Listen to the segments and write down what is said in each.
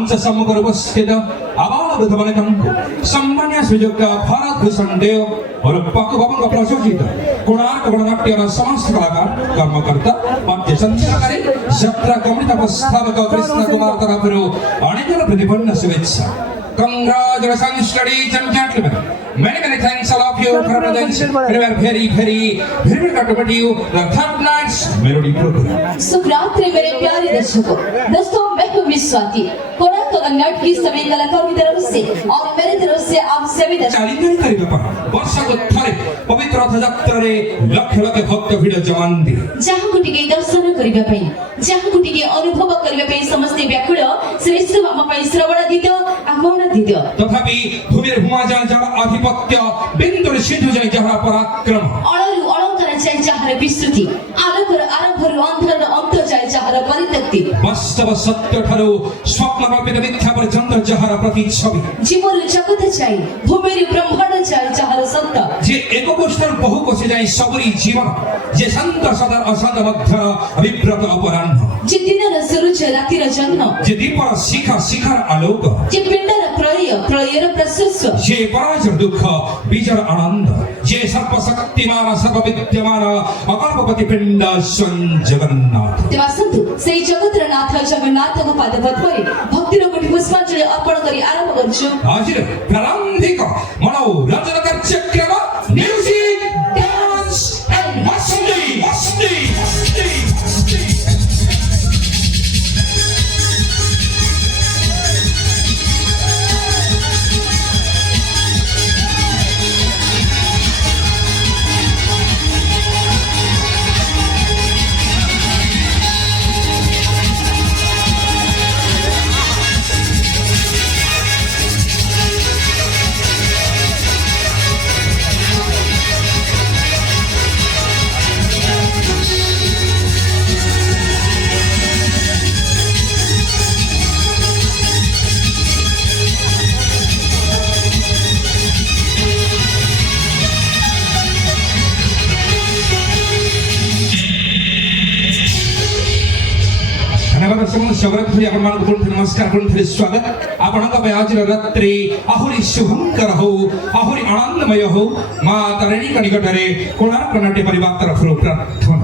मंच सम्मुख उपस्थित आबालवृद्धमानकଙ୍କୁ सम्मान्य सुयोग्य भारत भूषण देव और पक्कू बाबू प्रयोजित कोणार्क गणनाट्यर समस्त कलाकार कर्मकर्ता मध्य संचालकारी यात्रा कमिटी व्यवस्थापक कृष्ण कुमार तरफर अनेक प्रतिपन्न शुभेच्छा। Congratulations, ladies and gentlemen. Many thanks all of you for presence. We are very glad to meet you. The third night's melody program. Sukhratri मेरे प्यारे दर्शकों, दोस्तों मैं हूँ विश्वाती। कोणार्क गणनाट्य की सभी कलाकारों की तरफ से और मेरी तरफ से आप सभी चालीकारी करिबा पर वर्षा को थारे पवित्र रथयात्रा रे लक्ष लक्ष भक्त भीड़ जमांदी जहाँ कुटिके दर्शन करिबा पई जहाँ कुटिके अनुभव करिबा पई समस्त व्याकुल श्रेष्ठ मामा पई श्रवण दितो आगमन दितो तथापि भूमिर हुमाजा जहाँ आधिपत्य बिंदु सिंधु जाय जहाँ पराक्रम अळरु अलंकार जाय जहाँ विस्तृति आलोकर आरंभरु अंधर अंत जाय जहाँ परित्यक्ति वास्तव सत्य ठारो स्वप्न कल्पित मिथ्या पर्यंत जहाँ प्रतिच्छवि जीवन जगत जाय भूमिर ब्रह्मांड जाय जहाँ सत्य जे एक कोष्ठर बहु कोशे जाय सबरी जीवन जे संत सदा असंत मध्य अभिव्रत अपराह्न जे दिनर सुरुच रातिर जन्म जे दीपर शिखर आलोक जे पिंडर प्रलयर प्रशस्त जे पराजय दुख विजय आनंद जे सर्वशक्तिमान सर्वविद्यमान अकल्पपति पिंड स्वयं जगन्नाथ देवासंतु सेई जगतर नाथ जगन्नाथ को पादपद्मरे भक्तिर कोटि पुष्पांजलि अर्पण करी आरंभ करछु आज प्रारंभिक मनोरंजन कार्यक्रम म्यूजिक डांस एंड मस्ती जगन्नाथ नमस्कार स्वागत आपन आज रात्रि आहुरी शुभंकर हो आहुरी आनंदमय हो मां तारिणी का निकटरे कोणार्क नाट्य परिवार तरफ प्रार्थना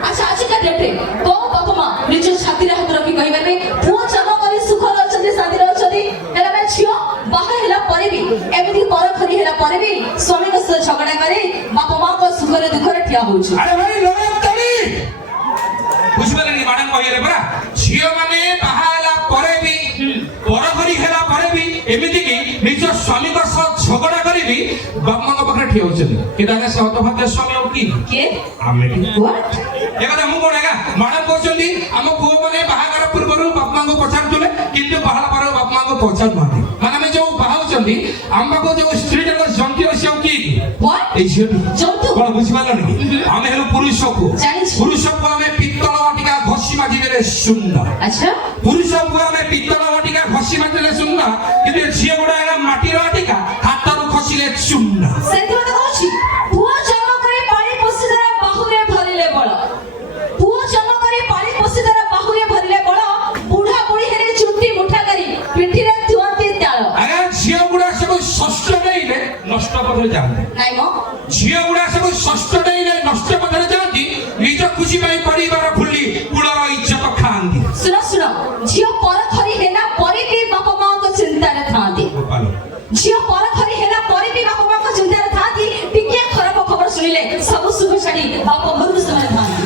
अच्छा आज का डेट है तो बाबा ଛାତିରେ ହାତ ରଖି କହିପାରିବେ ପୁଅ ଜନ୍ମ କରି ସୁଖରେ ଅଛନ୍ତି ଶାନ୍ତିରେ ଅଛନ୍ତି ହେଲେ ଆମେ ଝିଅ ବାହା ହେଲା ପରେ ବି ଏମିତି ପରଖରି ହେଲା ପରେ ବି ସ୍ୱାମୀଙ୍କ ସହିତ ଝଗଡ଼ା କରି ବାପା ମାଙ୍କ ସୁଖରେ ଦୁଃଖରେ ଠିଆ ହଉଛୁ। अरे भाई लोग तड़ी बुझिबारे मैडम कहिरे परा झियो माने बाहाला परे भी परखरी हेला परे भी एमिति की निज स्वामी का साथ झगड़ा करी भी बापमा का पाखरे ठिया होचली किदाने से हतभाग्य स्वामी और की के आमे व्हाट एका मु कोन एका मैडम कहचली हम पुओ माने बाहागर पूर्वरु बापमा को पछारतुले किंतु बाहाला पर बापमा को पछार माने माने जो बाहाउचली आम्बा को जो स्त्री जन जंती से की व्हाट ए झियो जंतु कोन बुझिबाला नहीं आमे हेलो पुरुष को जानिछ पुरुष को आमे पित्तल वाटिका घसी माजिबेले सुंदर अच्छा पुरुष को आमे पित्तल वाटिका घसी माजिले सुंदर किंतु झियो गुडा एला माटी वाटिका हातरु खसिले सुंदर ସେଠି ମତେ କହୁଛି ପୁଅ ଜନ୍ମ କରି ପାଳି ପୋଷି ଦ୍ୱାରା ବାହୁରେ ଭରିଲେ ବଳ ପୁଅ ଜନ୍ମ କରି ପାଳି ପୋଷି ଦ୍ୱାରା ବାହୁରେ ଭରିଲେ ବଳ ବୁଢା ବୁଢୀ ହେଲେ ଚୁଟି ମୁଠା କରି ପିଠିରେ ଥୁଅନ୍ତି ତାଳ ଆଜ୍ଞା ଝିଅ ଗୁଡା ସବୁ ଷଷ୍ଠ ନେଇଲେ ନଷ୍ଟ ପଥରେ ଯାଆନ୍ତି ନାଇଁ ମ ଝିଅ ଗୁଡା ସବୁ ଷଷ୍ଠ ନେଇଲେ ନଷ୍ଟ ପଥରେ ଯାଆନ୍ତି ନିଜ ଖୁସି ପାଇଁ ପରିବାର ଭୁଲି କୁଳର ଇଜ୍ଜତ ଖାଆନ୍ତି ଶୁଣ ଶୁଣ ଝିଅ ପରଖରି ହେଲା ପରେ ବି ବାପା ମାଙ୍କ ଚିନ୍ତାରେ ଥାଆନ୍ତି ଝିଅ ପରଖରି ହେଲା ପରେ ବି ବାପା ମାଙ୍କ ଚିନ୍ତାରେ ଥାଆନ୍ତି ଟିକେ ଖରାପ ଖବର ଶୁଣିଲେ ସବୁ ସୁଖ ଛାଡି ବାପ ଘରକୁ ସେମାନେ ଥାଆନ୍ତି।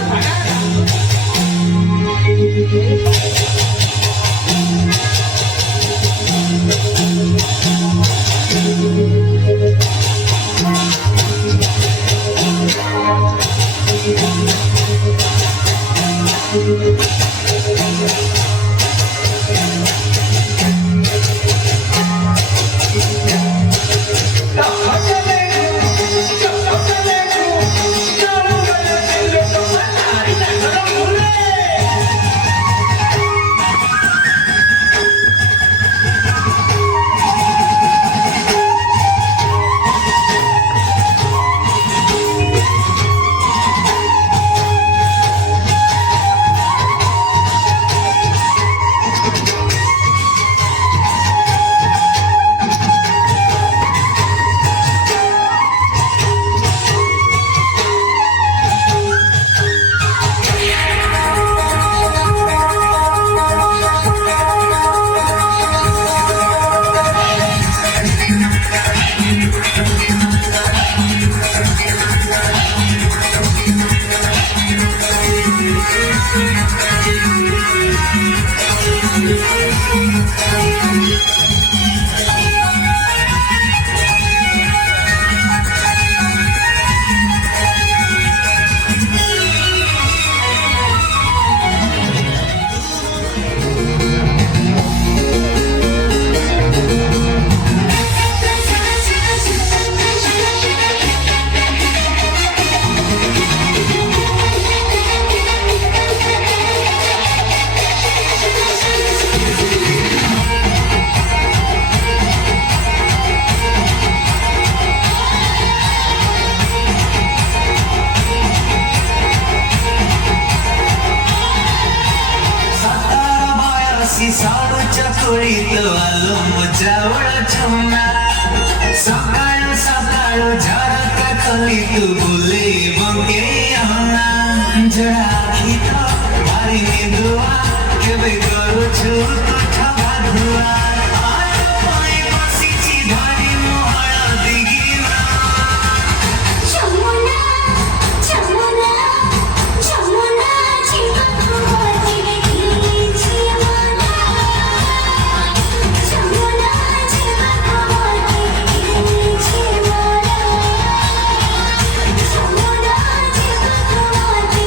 सकाळो सकाळो झरका खोली तू बुले बंके आना जड़ा आखी तो मारी निदुआ केबे करू छु तू ठगा धुआ आज पाए बसिची भारी मोहळा दिगिना जमुना जमुना जमुना जीवा कोती जीवना जमुना जीवा कोती जीवना जमुना जीवा कोती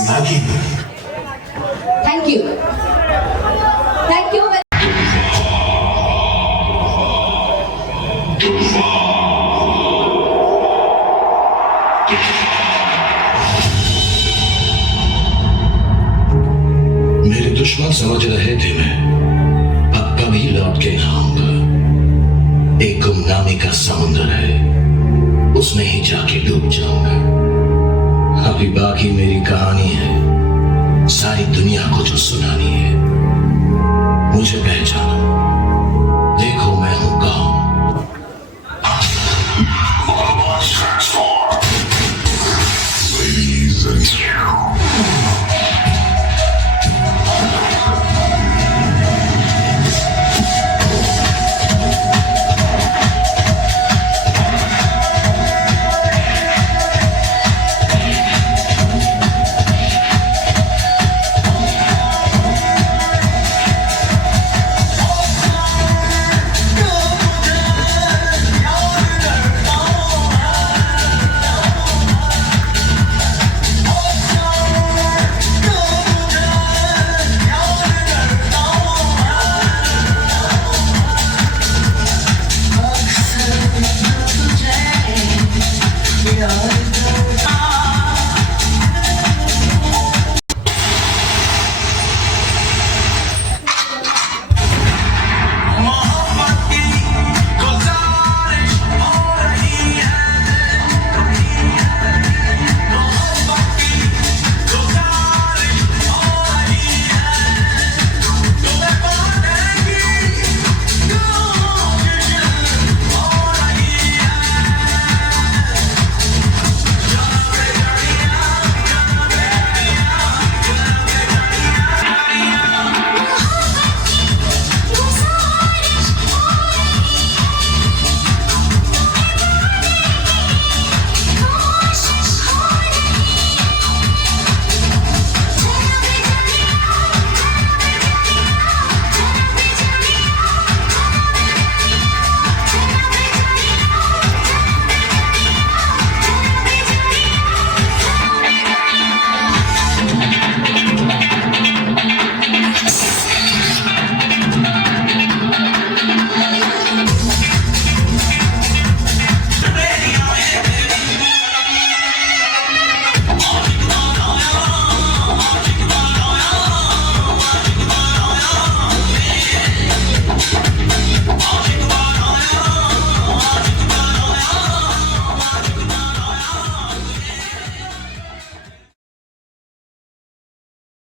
नागिन थैंक यू मेरे दुश्मन समझ रहे थे मैं अब कभी लौट के ना आऊंगा। एक गुमनामी का समुंदर है, उसमें ही जाके डूब जाऊंगा। अभी बाकी मेरी कहानी है सारी दुनिया को जो सुना